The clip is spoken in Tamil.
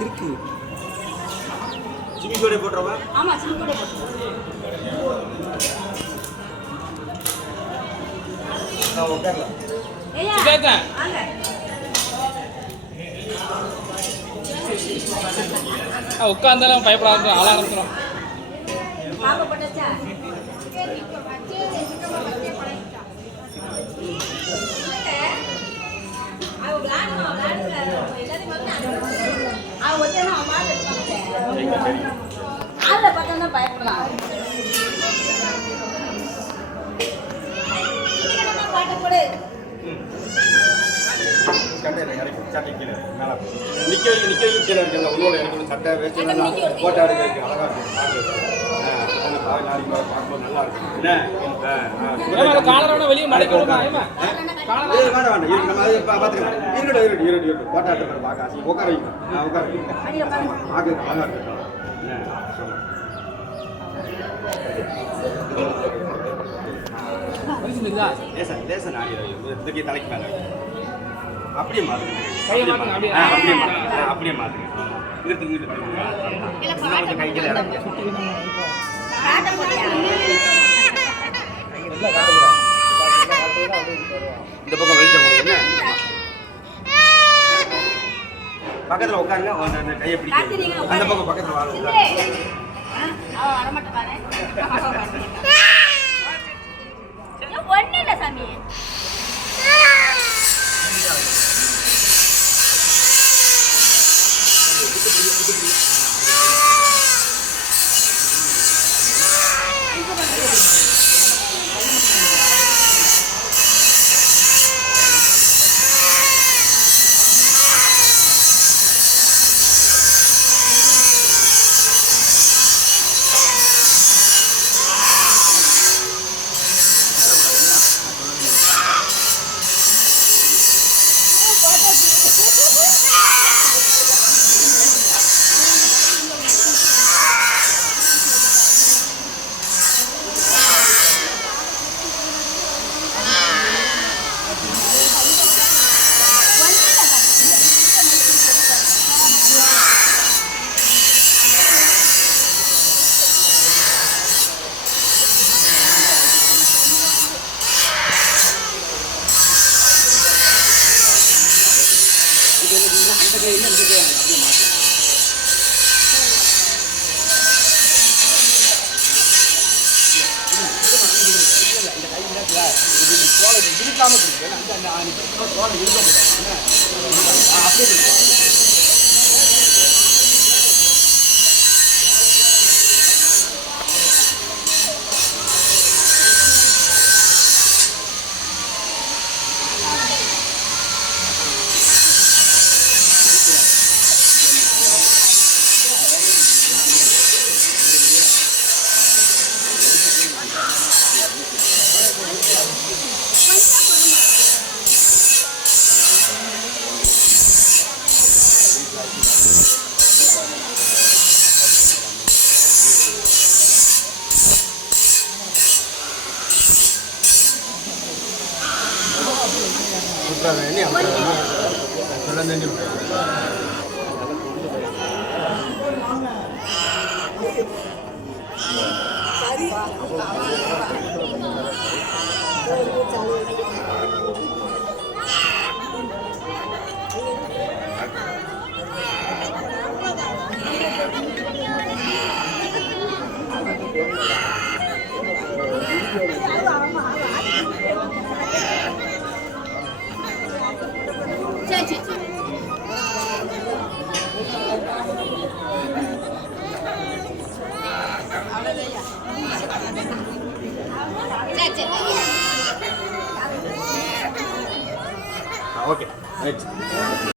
கிறுக்கு சிமி கூட போட்டுறவா? ஆமா சிமி கூட போட்டுறோம். நான் உட்காரலாம். ஏய்யா வாங்க. உட்கார்ந்தாலும் பயப்படாத ஆள ஆரம்பிச்சிடும். பாப்பா போட்டாச்சா? ஆளை பார்த்தா பயப்படலாம். பாட்டு போடு. சட்டையில் இறக்கி சட்டை கீழே மேலே நிற்க கீழே இருக்குல்ல உன்னோட எனக்கு சட்டை வேஸ்ட் போட்டோ எடுக்க அழகாக இருக்கும் நாளைக்கு பார்க்கும்போது நல்லா இருக்கும் என்ன காலரோட வெளியே மடக்கி விடுமா? வேண்டாம் இருக்கு நம்ம அதை பார்த்துக்கலாம். இருக்கட்டும் போட்டோ எடுத்து பார்க்க ஆசை உட்கார வைக்கும் உட்கார பார்க்க அழகாக இருக்கட்டும் லேசன் ஆடி இதுக்கு தலைக்கு மேலே அப்படியே மாற்றுங்க அப்படியே மாற்றுங்க கொஞ்சம் கையில் இந்த பக்கம் வெளிச்சம் கொடுங்க பக்கத்தில் உட்காருங்க கையை பிடிக்க அந்த பக்கம் பக்கத்தில் வாங்க ஒண்ணு இல்ல சாமி ஓகே ரைட்